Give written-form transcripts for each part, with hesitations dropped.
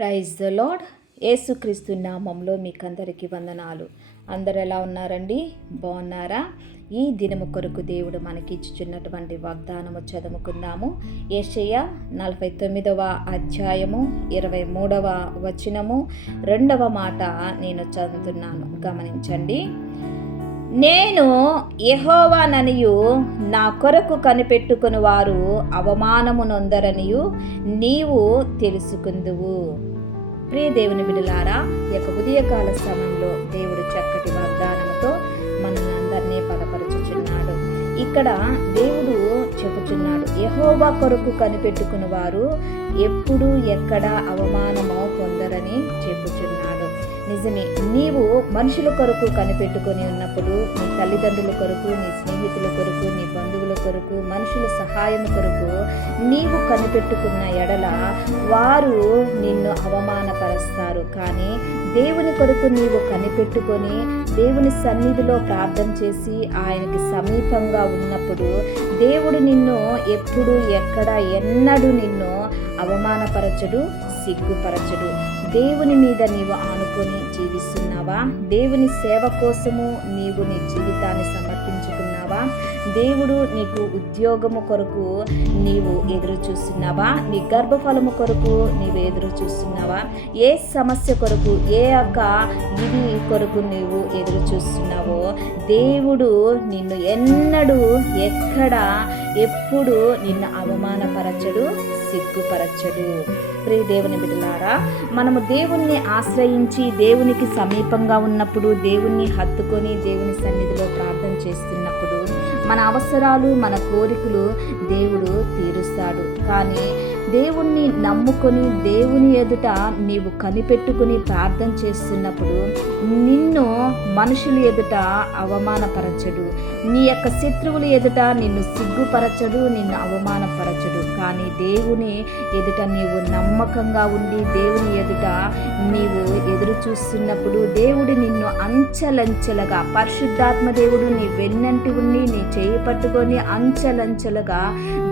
Praise the lord. యేసుక్రీస్తు నామంలో మీకందరికీ వందనాలు. అందరు ఎలా ఉన్నారండి? బాగున్నారా? ఈ దినము కొరకు దేవుడు మనకి ఇచ్చుచున్నటువంటి వాగ్దానము చదువుకుందాము. యెషయా 49వ అధ్యాయము 23వ వచనము 2వ మాట నేను చదువుతున్నాను, గమనించండి. నేను యెహోవాననియు నా కొరకు కనిపెట్టుకుని వారు అవమానము నొందరనియు నీవు తెలుసుకుందువు. ప్రియ దేవుని బిడ్డలారా, ఈ యొక్క ఉదయకాల సమయంలో దేవుడు చక్కటి వాగ్దానముతో మనల్ని అందరినీ బలపరుచుచున్నాడు. ఇక్కడ దేవుడు చెబుతున్నాడు, యెహోవా కొరకు కనిపెట్టుకుని వారు ఎప్పుడు ఎక్కడ అవమానమో పొందరని చెప్పుచున్నాడు. నిజమే, నీవు మనుషుల కొరకు కనిపెట్టుకొని ఉన్నప్పుడు, నీ తల్లిదండ్రుల కొరకు, నీ స్నేహితుల కొరకు, నీ బంధువుల కొరకు, మనుషుల సహాయం కొరకు నీవు కనిపెట్టుకున్న ఎడల వారు నిన్ను అవమానపరుస్తారు. కానీ దేవుని కొరకు నీవు కనిపెట్టుకొని దేవుని సన్నిధిలో ప్రార్థన చేసి ఆయనకి సమీపంగా ఉన్నప్పుడు దేవుడు నిన్ను ఎప్పుడు ఎక్కడ ఎన్నడూ నిన్ను అవమానపరచడు, సిగ్గుపరచడు. దేవుని మీద నీవు ఆనుకొని జీవిస్తున్నావా? దేవుని సేవ కోసము నీవు నీ జీవితాన్ని సమర్పించుకున్నావా? దేవుడు నీకు ఉద్యోగము కొరకు నీవు ఎదురు చూస్తున్నావా? నీ గర్భఫలము కొరకు నీవు ఎదురు చూస్తున్నావా? ఏ సమస్య కొరకు, ఏ యొక్క ఇది కొరకు నీవు ఎదురు చూస్తున్నావో దేవుడు నిన్ను ఎన్నడూ ఎక్కడ ఎప్పుడు నిన్ను అవమానపరచడు, సిగ్గుపరచడు. ప్రియ దేవుని బిడ్డలారా, మనము దేవుణ్ణి ఆశ్రయించి దేవునికి సమీపంగా ఉన్నప్పుడు, దేవుణ్ణి హత్తుకొని దేవుని సన్నిధిలో ప్రార్థన చేస్తున్నప్పుడు మన అవసరాలు, మన కోరికలు దేవుడు తీరుస్తాడు. కానీ దేవుణ్ణి నమ్ముకొని దేవుని ఎదుట నీవు కనిపెట్టుకుని ప్రార్థన చేస్తున్నప్పుడు నిన్ను మనుషుల ఎదుట అవమానపరచడు, నీ యొక్క శత్రువుల ఎదుట నిన్ను సిగ్గుపరచడు, నిన్ను అవమానపరచడు. కానీ దేవుని ఎదుట నీవు నమ్మకంగా ఉండి దేవుని ఎదుట నీవు ఎదురు చూస్తున్నప్పుడు దేవుడు నిన్ను అంచెలంచెలుగా, పరిశుద్ధాత్మ దేవుడు నీ వెన్నంటి ఉండి నీ చేయి పట్టుకొని అంచెలంచెలుగా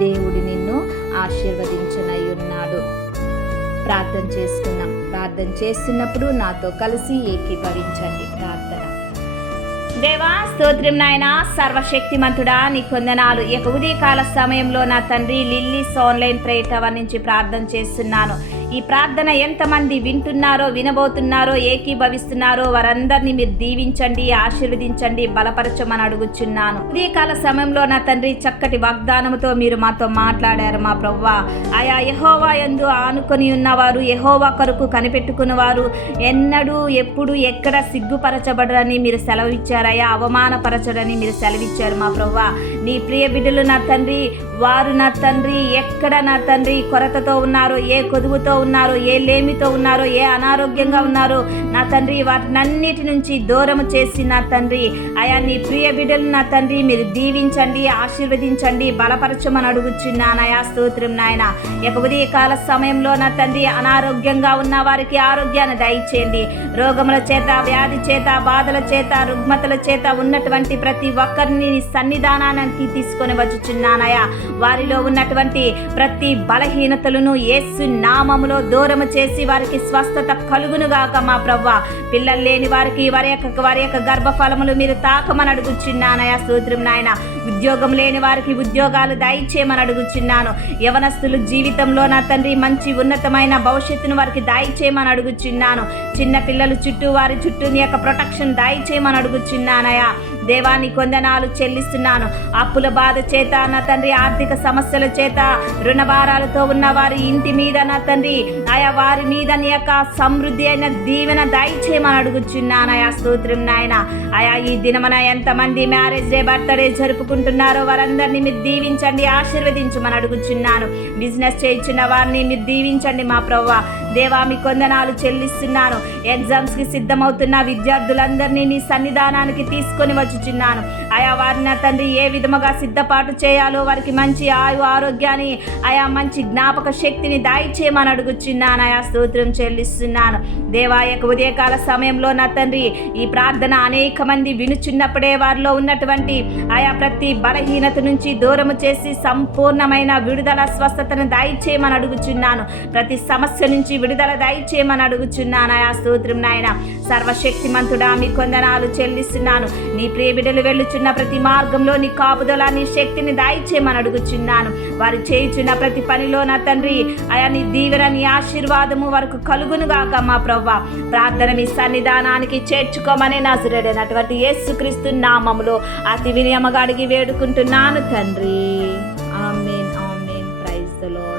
దేవుడు నిన్ను ఆశీర్వదించనై ఉన్నాడు. ప్రార్థన చేసుకున్నాం. ప్రార్థన చేస్తున్నప్పుడు నాతో కలిసి ఏకీభవించండి. ప్రార్థన. దేవా, స్తోత్రం నాయనా, సర్వశక్తిమంతుడా, నీ కొందనాలు. ఈ యొక్క ఉదయకాల సమయంలో నా తండ్రి లిల్లీస్ ఆన్లైన్ ప్రేయర్ టవర్ నుంచి ప్రార్థన చేస్తున్నాను. ఈ ప్రార్థన ఎంతమంది వింటున్నారో, వినబోతున్నారో, ఏకీభవిస్తున్నారో వారందరినీ మీరు దీవించండి, ఆశీర్వదించండి, బలపరచమని అడుగుచున్నాను. ఉదయకాల సమయంలో నా తండ్రి చక్కటి వాగ్దానముతో మీరు మాతో మాట్లాడారు మా ప్రభువా. ఆయా యెహోవా యందు ఆనుకొని ఉన్నవారు, యెహోవా కొరకు కనిపెట్టుకున్నవారు ఎన్నడూ ఎప్పుడు ఎక్కడ సిగ్గుపరచబడరని మీరు సెలవిచ్చారయ్యా, అవమానపరచడని మీరు సెలవిచ్చారు మా ప్రభువా. నీ ప్రియ బిడ్డలు నా తండ్రి, వారు నా తండ్రి ఎక్కడ నా తండ్రి కొరతతో ఉన్నారో, ఏ కొదువుతో ఉన్నారో, ఏ లేమితో ఉన్నారో, ఏ అనారోగ్యంగా ఉన్నారో నా తండ్రి వాటినన్నిటి నుంచి దూరము చేసి నా తండ్రి ఆయా నీ ప్రియ బిడ్డలు నా తండ్రి మీరు దీవించండి, ఆశీర్వదించండి, బలపరచమని అడుగుచున్నానయా. స్తోత్రం నాయన. ఇక ఉదయకాల సమయంలో నా తండ్రి అనారోగ్యంగా ఉన్న వారికి ఆరోగ్యాన్ని దయచేయండి. రోగముల చేత, వ్యాధి చేత, బాధల చేత, రుగ్మతల చేత ఉన్నటువంటి ప్రతి ఒక్కరిని నీ సన్నిధానానికి తీసుకొని వచ్చుచున్నానయా. వారిలో ఉన్నటువంటి ప్రతి బలహీనతలను యేసు నామములో దూరము చేసి వారికి స్వస్థత కలుగునుగాక మా ప్రభువా. పిల్లలు లేని వారికి వారి యొక్క గర్భఫలములు మీరు తాకమని అడుగుచున్నానయా. స్తోత్రం నాయన. ఉద్యోగం లేని వారికి ఉద్యోగాలు దయచేయమని అడుగుచున్నాను. యవనస్తులు జీవితంలో నా తండ్రి మంచి ఉన్నతమైన భవిష్యత్తును వారికి దయచేయమని అడుగుచున్నాను. చిన్న పిల్లలు చుట్టూ వారి చుట్టూ నీ యొక్క ప్రొటెక్షన్ దయచేయమని అడుగుచున్నానయా. దేవాని కొందనాలు చెల్లిస్తున్నాను. అప్పుల బాధ చేత నా తండ్రి, ఆర్థిక సమస్యల చేత, రుణభారాలతో ఉన్న వారి ఇంటి మీద నా తండ్రి ఆయా వారి మీద నీ యొక్క సమృద్ధి అయిన దీవెన దయచేయమని అడుగుచున్నానయా. స్తోత్రం నాయన. ఆయా ఈ దినమన ఎంతమంది మ్యారేజ్ డే, బర్త్డే జరుపుకుంటున్నారో వారందరినీ మీరు దీవించండి, ఆశీర్వదించమని అడుగుచున్నాను. బిజినెస్ చేయించిన వారిని మీరు దీవించండి మా ప్రభువా. దేవా, మీ కొందనాలు చెల్లిస్తున్నాను. ఎగ్జామ్స్కి సిద్ధమవుతున్న విద్యార్థులందరినీ నీ సన్నిధానానికి తీసుకొని వచ్చి అప్పగించుచున్నాను. ఆయా వారిని నా తండ్రి ఏ విధముగా సిద్ధపాటు చేయాలో వారికి మంచి ఆరోగ్యాన్ని, ఆయా మంచి జ్ఞాపక శక్తిని దయచేయమని అడుగుచున్నాను. ఆయా స్తోత్రం చెల్లిస్తున్నాను. దేవా యొక్క ఉదయకాల సమయంలో నా తండ్రి ఈ ప్రార్థన అనేక మంది వినుచున్నప్పుడే వారిలో ఉన్నటువంటి ఆయా ప్రతి బలహీనత నుంచి దూరము చేసి సంపూర్ణమైన విడుదల స్వస్థతను దయచేయమని అడుగుచున్నాను. ప్రతి సమస్య నుంచి విడుదల దయచేయమని అడుగుచున్నాను. ఆయా స్తోత్రం నాయన. సర్వశక్తిమంతుడా మీ కొందనాలు చెల్లిస్తున్నాను. నీ ప్రియ బిడ్డలు వెళ్ళుచున్న ప్రతి మార్గంలో నీ కాపుదల, నీ శక్తిని దయచేయమని అడుగుచున్నాను. వారు చేయుచున్న ప్రతి పనిలో నా తండ్రి ఆయా నీ దీవెన, నీ ఆశీర్వాదము వరకు కలుగునుగాక మా ప్రవ్వా. ప్రార్థన మీ సన్నిధానానికి చేర్చుకోమని నజరేయుడైనటువంటి యేసుక్రీస్తు నామములో అతి వినయముగా అడిగి వేడుకుంటున్నాను తండ్రి. Amen. Amen. Praise the lord.